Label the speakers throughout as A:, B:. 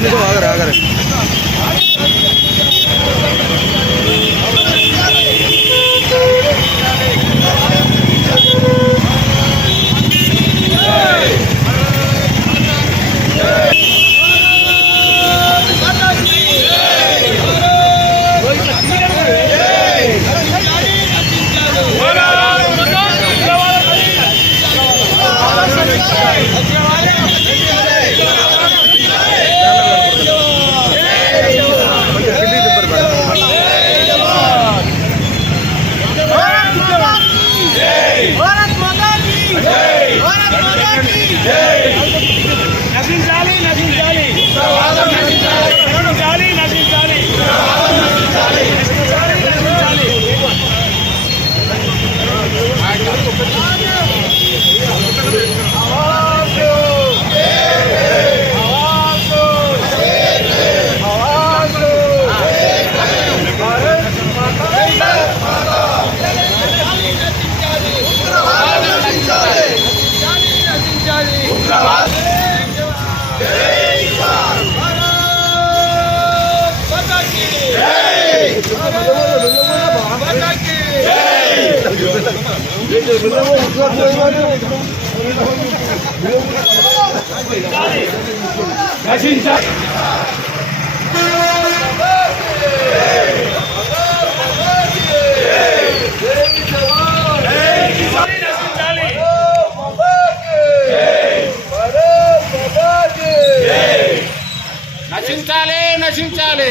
A: நிமிஷம் ஆகிறேன் ஆகிறேன். రక్షించాలి.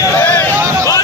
A: Vale!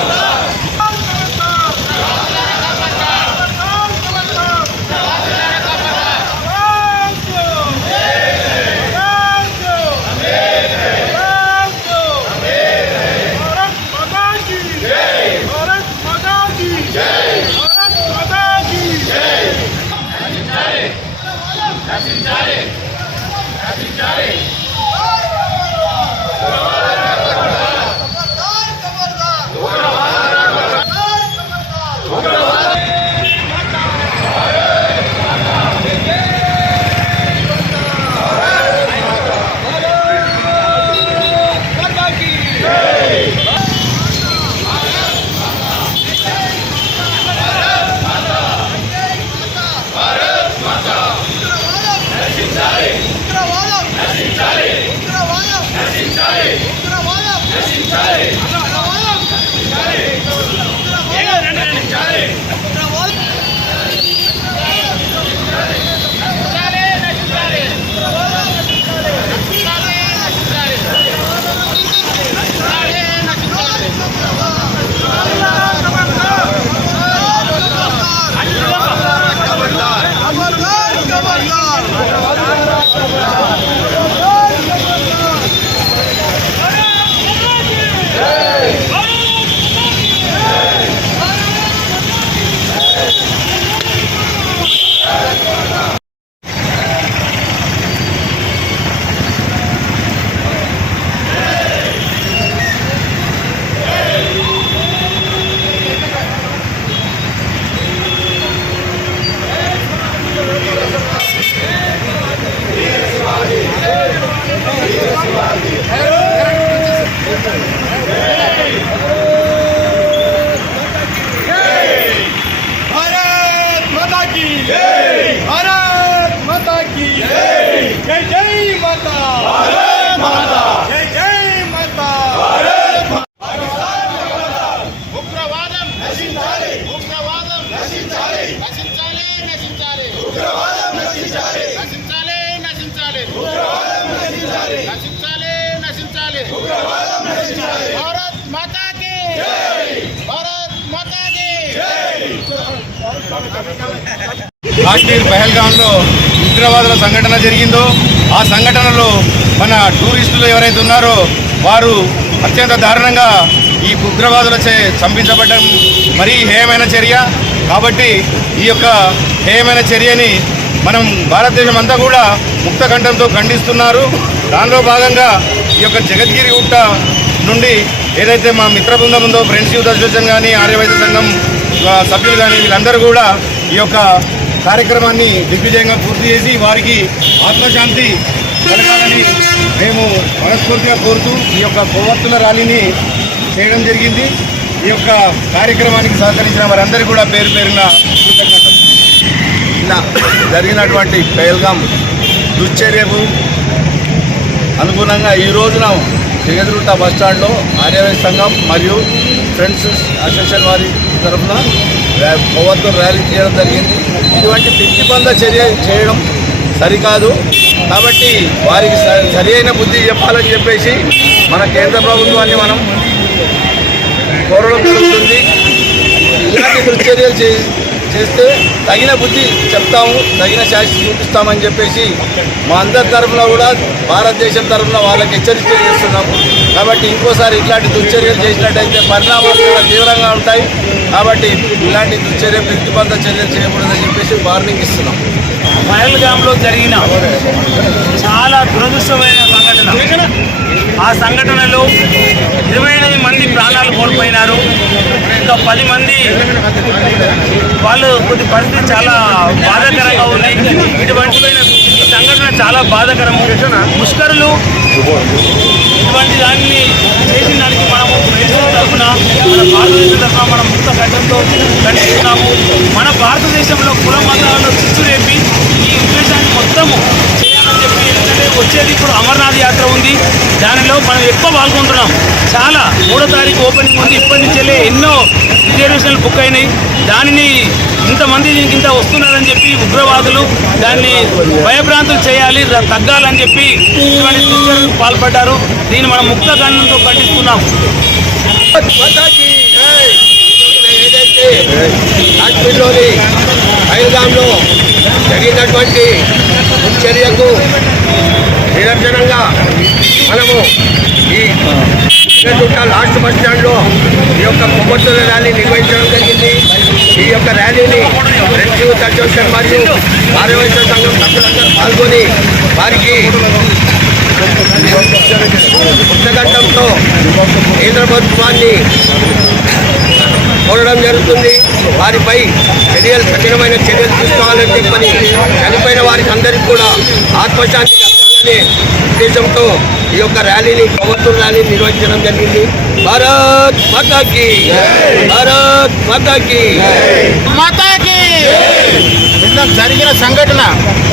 B: ఉగ్రవాదం ఉగ్రవాదం
C: కాశ్మీర్ పహల్గాంలో ఉగ్రవాదుల సంఘటన జరిగిందో ఆ సంఘటనలో మన టూరిస్టులు ఎవరైతే ఉన్నారో వారు అత్యంత దారుణంగా ఈ ఉగ్రవాదులచే చంపించబడ్డం మరీ హేయమైన చర్య. కాబట్టి ఈ యొక్క హేయమైన చర్యని మనం భారతదేశం అంతా కూడా ముక్త కంఠంతో ఖండిస్తున్నారు. దానిలో భాగంగా ఈ యొక్క జగద్గిరి గుట్ట నుండి ఏదైతే మా మిత్ర బృందం ఉందో ఫ్రెండ్స్ యూత్ అసోసియేషన్ కానీ ఆర్యవైద్య సంఘం సభ్యులు కానీ వీళ్ళందరూ కూడా ఈ యొక్క కార్యక్రమాన్ని దిగ్విజయంగా పూర్తి చేసి వారికి ఆత్మశాంతి కలగాలని మేము మనస్ఫూర్తిగా కోరుతూ ఈ యొక్క కొవ్వొత్తుల ర్యాలీని చేయడం జరిగింది. ఈ యొక్క కార్యక్రమానికి సహకరించిన వారందరికీ కూడా పేరు పేరున కృతజ్ఞతలు.
D: నిన్న జరిగినటువంటి పేల్గాం దుశ్చర్యకు అనుగుణంగా ఈ రోజున జగద్రుట్ట బస్ స్టాండ్లో సంఘం మరియు ఫ్రెండ్స్ అసోసియేషన్ వారి తరఫున ర్యా- ర్యాలీ చేయడం జరిగింది. ఇటువంటి ప్రతిబంధ చర్య చేయడం సరికాదు. కాబట్టి వారికి స- సరి అయిన బుద్ధి చెప్పాలని చెప్పేసి మన కేంద్ర ప్రభుత్వాన్ని మనం కోరడం జరుగుతుంది. ఇలాంటి దుశ్చర్యలు చే చేస్తే తగిన బుద్ధి చెప్తాము తగిన శాస్తి చూపిస్తామని చెప్పేసి మా అందరి తరఫున కూడా భారతదేశం తరఫున వాళ్ళకి హెచ్చరిక చేస్తున్నాము. కాబట్టి ఇంకోసారి ఇట్లాంటి దుశ్చర్యలు చేసినట్టయితే పరిణామాలు కూడా తీవ్రంగా ఉంటాయి. కాబట్టి ఇలాంటి దుశ్చర్య ప్రతిబంధ చర్యలు చేయకూడదని చెప్పేసి వార్నింగ్ ఇస్తున్నాం.
E: పహల్గామ్లో జరిగిన చాలా దురదృష్టమైన సంఘటన. ఆ సంఘటనలో ఇరవై ఎనిమిది మంది ప్రాణాలు కోల్పోయినారు. ఇంకా పది మంది వాళ్ళు కొద్ది పరిస్థితి చాలా బాధాకరంగా ఉంది ఇటువంటి సంఘటన చాలా బాధాకరము ముష్కరులు ఇటువంటి దానిని చేసిన దానికి మనము దేశం తరఫున మన భారతదేశం తరఫున మనం ముక్త కట్టంతో ఖండిస్తున్నాము మన భారతదేశంలో కుల మతాలను చిచ్చు రేపి ఈ ఉద్దేశాన్ని మొత్తము చేయాలని చెప్పి ఎందుకంటే వచ్చేది ఇప్పుడు అమర్నాథ్ యాత్ర ఉంది. దానిలో మనం ఎక్కువ పాల్గొంటున్నాం. చాలా మూడో తారీఖు ఓపెనింగ్ ఉంది. ఇప్పటి నుంచే ఎన్నో రిజర్వేషన్లు బుక్ అయినాయి. దానిని ఇంతమంది దీనికి ఇంత వస్తున్నారని చెప్పి ఉగ్రవాదులు దాన్ని భయభ్రాంతులు చేయాలి తగ్గాలని చెప్పి ఇటువంటి పాల్పడ్డారు. దీన్ని మనం ముక్త గండంతో ఖండిస్తున్నాం.
C: ఏదైతే కాశ్మీర్లోని పైల్గాంలో జరిగినటువంటి చర్యకు నిదర్శనంగా మనము ఈ చుట్ట లాస్ట్ బస్ స్టాండ్లో ఈ యొక్క కొమ్మత్తుల ర్యాలీ నిర్వహించడం జరిగింది. ఈ యొక్క ర్యాలీని ఫ్రెండ్స్ యూత్ అసోసియేషన్ మరియు ఆర్యవైశ్య సంఘం సభ్యులందరూ పాల్గొని
F: వారికి పుస్తకంతో కేంద్ర ప్రభుత్వాన్ని కోరడం జరుగుతుంది. వారిపై చర్యలు కఠినమైన చర్యలు తీసుకోవాలని చెప్పని చనిపోయిన వారికి అందరికీ కూడా ఆత్మశాంతి కలగాలనే ఉద్దేశంతో ఈ యొక్క ర్యాలీని ప్రభుత్వ ర్యాలీని నిర్వహించడం జరిగింది. భారత్ మాతాకి భారత్ మాతాకి
B: మాతాకి నిన్న జరిగిన సంఘటన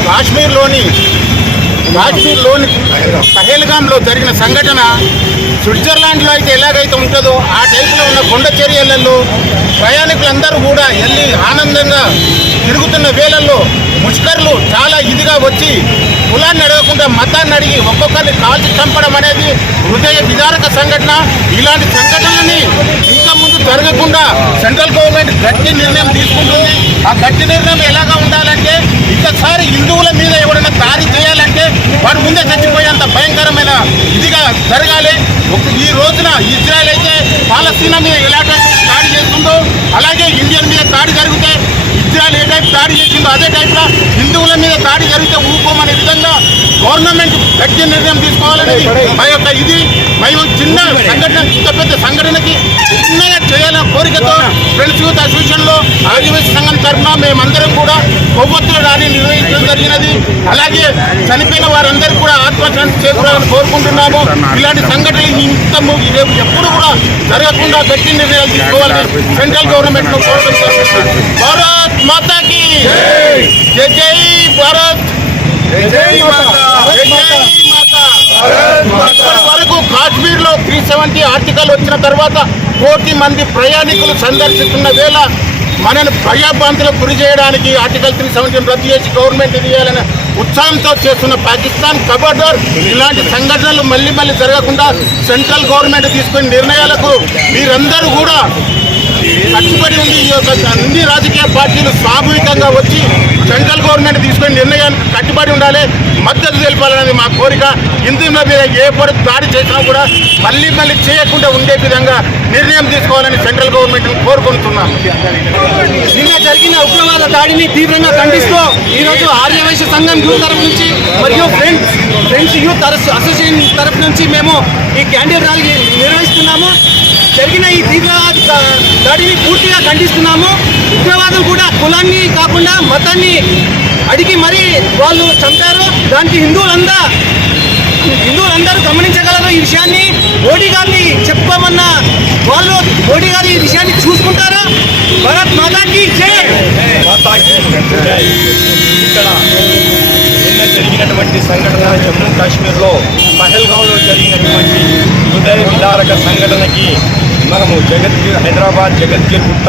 B: కాశ్మీర్లోని కాశ్మీర్లోని పహేల్గాంలో జరిగిన సంఘటన స్విట్జర్లాండ్లో అయితే ఎలాగైతే ఉంటుందో ఆ టైపులో ఉన్న కొండ చర్యలలో ప్రయాణికులందరూ కూడా వెళ్ళి ఆనందంగా తిరుగుతున్న వేళల్లో ముష్కర్లు చాలా ఇదిగా వచ్చి కులాన్ని అడగకుండా మతాన్ని అడిగి ఒక్కొక్కరిని కాల్చి చంపడం అనేది హృదయ విదారక సంఘటన. ఇలాంటి సంఘటనలని ఇంకా ముందు జరగకుండా సెంట్రల్ గవర్నమెంట్ గట్టి నిర్ణయం తీసుకుంటుంది. ఆ గట్టి నిర్ణయం ఎలాగా ఉండాలంటే ఇంకసారి హిందువుల మీద ఎవరైనా దాడి చేయాలంటే వాడు ముందే చచ్చిపోయేంత భయంకరమైన ఇదిగా జరగాలి. ఒక- ఈ రోజున ఇజ్రాయెల్ అయితే పాలస్తీనా మీద ఎలాంటి దాడి చేస్తుందో అలాగే ఇండియన్ మీద దాడి జరిగితే ఇజ్రాయెల్ ఏ టైప్ దాడి చేసిందో అదే టైప్లో హిందువుల మీద దాడి జరిగితే ఊరుకోమనే విధంగా గవర్నమెంట్ గట్టి నిర్ణయం తీసుకోవాలనేది మా యొక్క ఇది. మేము చిన్న సంఘటన ఇంత పెద్ద సంఘటనకి చిన్నగా చేయాలనే కోరికతో ఫ్రెండ్స్ యూత్ అసోసియేషన్లో ఆదివాసీ సంఘం తరఫున మేమందరం కూడా కొవ్వొత్తుల ర్యాలీ నిర్వహించడం జరిగినది. అలాగే చనిపోయిన వారందరూ కూడా ఆత్మశాంతి చేకూరాలని కోరుకుంటున్నాము. ఇలాంటి సంఘటనలు ఇంత రేపు ఎప్పుడు కూడా జరగకుండా గట్టి నిర్ణయాలు తీసుకోవాలని సెంట్రల్ గవర్నమెంట్ భారత్ మాతాకి జై జై భారత్. వరకు కాశ్మీర్లో త్రీ సెవెంటీ ఆర్టికల్ వచ్చిన తర్వాత కోటి మంది ప్రయాణికులు సందర్శిస్తున్న వేళ మనను భయభ్రాంతులకు గురి చేయడానికి ఆర్టికల్ త్రీ సెవెంటీని రద్దు చేసి గవర్నమెంట్ చేయాలనే ఉత్సాహంతో చేస్తున్న పాకిస్తాన్ కబర్డర్ ఇలాంటి సంఘటనలు మళ్ళీ మళ్ళీ జరగకుండా సెంట్రల్ గవర్నమెంట్ తీసుకునే నిర్ణయాలకు మీరందరూ కూడా కట్టుబడి ఉంది ఈ యొక్క అన్ని రాజకీయ పార్టీలు సామూహికంగా వచ్చి సెంట్రల్ గవర్నమెంట్ తీసుకునే నిర్ణయానికి కట్టుబడి ఉండాలి మద్దతు తెలపాలనేది మా కోరిక. హిందువుల మీద ఏ పొరకు దాడి చేసినా కూడా మళ్ళీ మళ్ళీ చేయకుండా ఉండే విధంగా నిర్ణయం తీసుకోవాలని సెంట్రల్ గవర్నమెంట్ కోరుకుంటున్నాం
A: నిన్న జరిగిన ఉగ్రవాద దాడిని తీవ్రంగా ఖండిస్తూ ఈరోజు ఆర్యవైశ్య సంఘం యూత్ తరఫు నుంచి మరియు ఫ్రెండ్స్ ఫ్రెండ్స్ యూత్ అసోసియేషన్ తరఫు నుంచి మేము ఈ క్యాండిడేట్ ర్యాలీ నిర్వహిస్తున్నాము. జరిగిన ఈ తీవ్రవాద దాడిని పూర్తిగా ఖండిస్తున్నాము. ఉగ్రవాదం కూడా కులాన్ని కాకుండా మతాన్ని అడిగి మరీ వాళ్ళు చంపారు. దానికి హిందువులందా హిందువులందరూ గమనించగలరు ఈ విషయాన్ని. మోడీ గారిని చెప్పమన్న వాళ్ళు మోడీ గారు ఈ విషయాన్ని చూసుకుంటారా? భరత్ మాతాకి జై!
C: ఇక్కడ నిన్న జరిగినటువంటి సంఘటన జమ్మూ కాశ్మీర్లో పహల్గాంలో జరిగినటువంటి హృదయ విదారక సంఘటనకి మనము జగద్గిరి హైదరాబాద్ జగద్గిరి గుట్ట.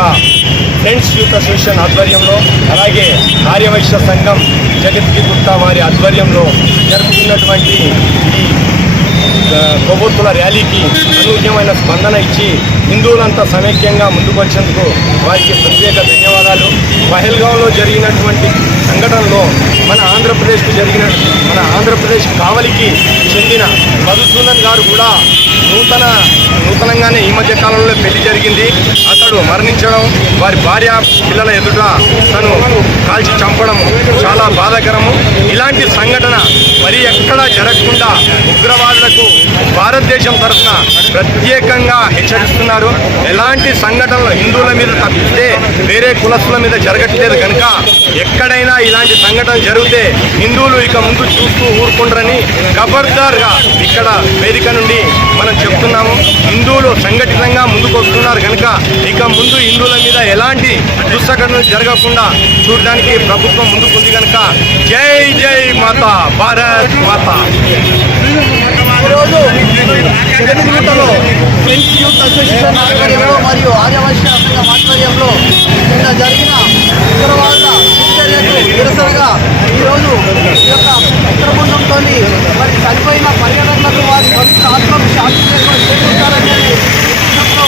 C: ఫ్రెండ్స్ యూత్ అసోసియేషన్ ఆధ్వర్యంలో అలాగే ఆర్యవైశ్య సంఘం జగద్గిరి గుట్ట వారి ఆధ్వర్యంలో జరుపుతున్నటువంటి ఈ కొవ్వొత్తుల ర్యాలీకి అనూహ్యమైన స్పందన ఇచ్చి హిందువులంతా సమైక్యంగా ముందుకొచ్చేందుకు వారికి ప్రత్యేక ధన్యవాదాలు. పహల్గాంలో జరిగినటువంటి సంఘటనలో మన ఆంధ్రప్రదేశ్కు జరిగిన మన ఆంధ్రప్రదేశ్ కావలికి చెందిన మధుసూదన్ గారు కూడా నూతన నూతనంగానే ఈ మధ్య కాలంలో పెళ్ళి జరిగింది. అతడు మరణించడం వారి భార్య పిల్లల ఎదుట తను కాల్చి చంపడం చాలా బాధాకరము. ఇలాంటి సంఘటన మరి ఎక్కడా జరగకుండా ఉగ్రవాదులకు భారతదేశం తరఫున ప్రత్యేకంగా హెచ్చరిస్తున్నారు. ఎలాంటి సంఘటనలు హిందువుల మీద తప్పితే వేరే కులస్తుల మీద జరగట్లేదు కనుక ఎక్కడైనా ఇలాంటి సంఘటన జరిగితే హిందువులు ఇక ముందు చూస్తూ ఊరుకుంటారని ఖబర్దార్గా ఇక్కడ వేదిక నుండి మనం చెప్తున్నాము. హిందువులు సంఘటితంగా ముందుకు వస్తున్నారు కనుక ఇక ముందు హిందువుల మీద ఎలాంటి దుస్సఘటనలు జరగకుండా చూడడానికి ప్రభుత్వం ముందుకుంది కనుక జై జై మాత భారత్ మాత.
A: ఈరోజు జగద్గుట్టలో ఫ్రెండ్స్ యూత్ అసోసియేషన్ ఆధ్వర్యంలో మరియు ఆర్యవైశ్య సంఘం ఆధ్వర్యంలో నిన్న జరిగిన ఉగ్రవాద చర్యకు నిరసనగా ఈరోజు ఈ యొక్క ఉత్తరబృందంతో మరి చనిపోయిన పర్యాటకులకు వారి భవిష్యత్ ఆత్మకు శాంతి చేకూర-
G: రాజకీయ
A: ఉద్దేశంతో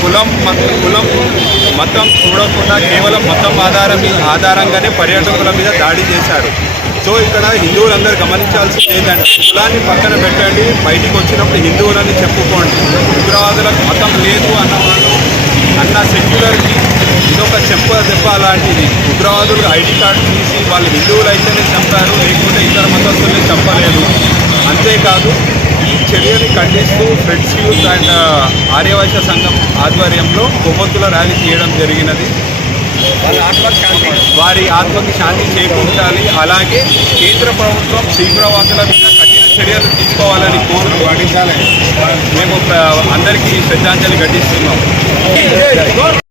A: కులం కులం మతం చూడకుండా కేవలం మతం ఆధారం ఆధారంగానే పర్యాటకుల మీద దాడి చేశారు. సో ఇక్కడ హిందువులందరూ గమనించాల్సింది ఏంటంటే కులాన్ని పక్కన పెట్టండి బయటికి వచ్చినప్పుడు హిందువులని చెప్పుకోండి. ఉగ్రవాదులకు మతం లేదు అన్న వాళ్ళు అన్న సెక్యులర్కి ఇదొక చెప్ప దెబ్బ లాంటిది. ఉగ్రవాదులు ఐడి కార్డు తీసి వాళ్ళు హిందువులు అయితేనే చంపారు లేకుంటే ఇతర మతస్థుల్ని చంపలేదు. అంతేకాదు చర్యని ఖండిస్తూ ఫ్రెండ్స్ యూత్ అండ్ ఆర్యవైశ్య సంఘం ఆధ్వర్యంలో కొవ్వొత్తుల ర్యాలీ చేయడం జరిగినది. వారి ఆత్మకి శాంతి చేకూర్చాలి. అలాగే కేంద్ర ప్రభుత్వం తీవ్రవాదుల మీద కఠిన చర్యలు తీసుకోవాలని కోరుతూ మేము ప్ర- అందరికీ శ్రద్ధాంజలి ఘటిస్తున్నాం.